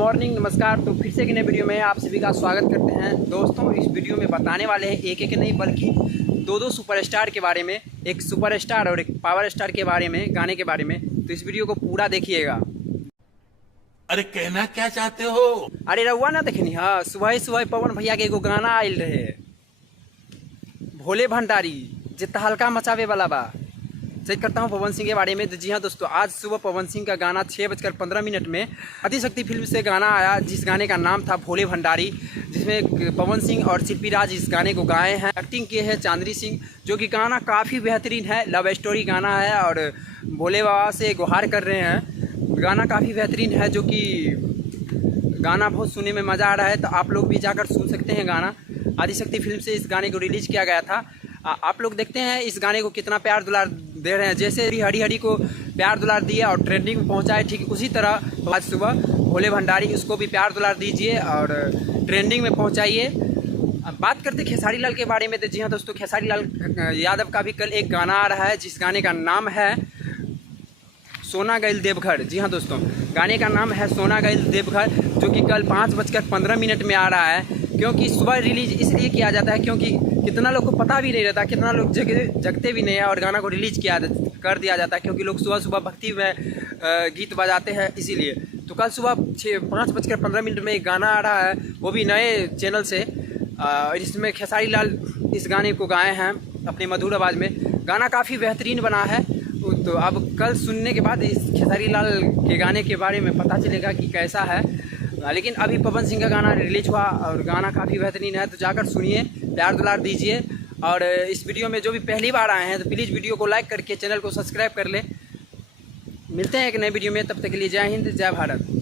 Morning, नमस्कार। तो फिर से एक नए वीडियो में आप सभी का स्वागत करते हैं। दोस्तों, इस वीडियो में बताने वाले हैं एक एक नहीं बल्कि दो सुपरस्टार के बारे में, एक सुपरस्टार और एक पावर स्टार के बारे में, गाने के बारे में। तो इस वीडियो को पूरा देखिएगा। अरे कहना क्या चाहते हो? अरे रहुआ ना देखनी, हाँ, सुबह सुबह पवन भैया के एगो गाना आयल रहे, भोले भंडारी, जे तहलका मचावे वाला बा। चेक करता हूँ पवन सिंह के बारे में। तो जी हाँ दोस्तों, आज सुबह पवन सिंह का गाना 6:15 में आदिशक्ति फिल्म से गाना आया, जिस गाने का नाम था भोले भंडारी, जिसमें पवन सिंह और शिल्पी राज इस गाने को गाए हैं। एक्टिंग किए हैं चांदनी सिंह, जो कि गाना काफ़ी बेहतरीन है, लव स्टोरी गाना है और भोले बाबा से गुहार कर रहे हैं। गाना काफ़ी बेहतरीन है, जो कि गाना बहुत सुनने में मज़ा आ रहा है। तो आप लोग भी जाकर सुन सकते हैं गाना। आदिशक्ति फिल्म से इस गाने को रिलीज़ किया गया था। आप लोग देखते हैं इस गाने को कितना प्यार दुलार दे रहे हैं। जैसे हरी हरी को प्यार दुलार दिया और ट्रेंडिंग में पहुंचा है, ठीक उसी तरह आज सुबह भोले भंडारी, उसको भी प्यार दुलार दीजिए और ट्रेंडिंग में पहुंचाइए। बात करते खेसारी लाल के बारे में। तो जी हाँ दोस्तों, खेसारी लाल यादव का भी कल एक गाना आ रहा है, जिस गाने का नाम है सोना गइल देवघर। जी हाँ दोस्तों, गाने का नाम है सोना गइल देवघर, जो कि कल 5:15 में आ रहा है। क्योंकि सुबह रिलीज इसलिए किया जाता है क्योंकि कितना लोग को पता भी नहीं रहता, कितना लोग जगते भी नहीं है, और गाना को रिलीज कर दिया जाता है क्योंकि लोग सुबह सुबह भक्ति में गीत बजाते हैं, इसीलिए। तो कल सुबह 5:15 में एक गाना आ रहा है, वो भी नए चैनल से, जिसमें खेसारी लाल इस गाने को गाए हैं अपनी मधुर आवाज़ में। गाना काफ़ी बेहतरीन बना है। तो अब कल सुनने के बाद इस खेसारी लाल के गाने के बारे में पता चलेगा कि कैसा है। लेकिन अभी पवन सिंह का गाना रिलीज हुआ और गाना काफ़ी बेहतरीन है, तो जाकर सुनिए, प्यार दुलार दीजिए। और इस वीडियो में जो भी पहली बार आए हैं तो प्लीज़ वीडियो को लाइक करके चैनल को सब्सक्राइब कर ले। मिलते हैं एक नए वीडियो में, तब तक के लिए जय हिंद, जय भारत।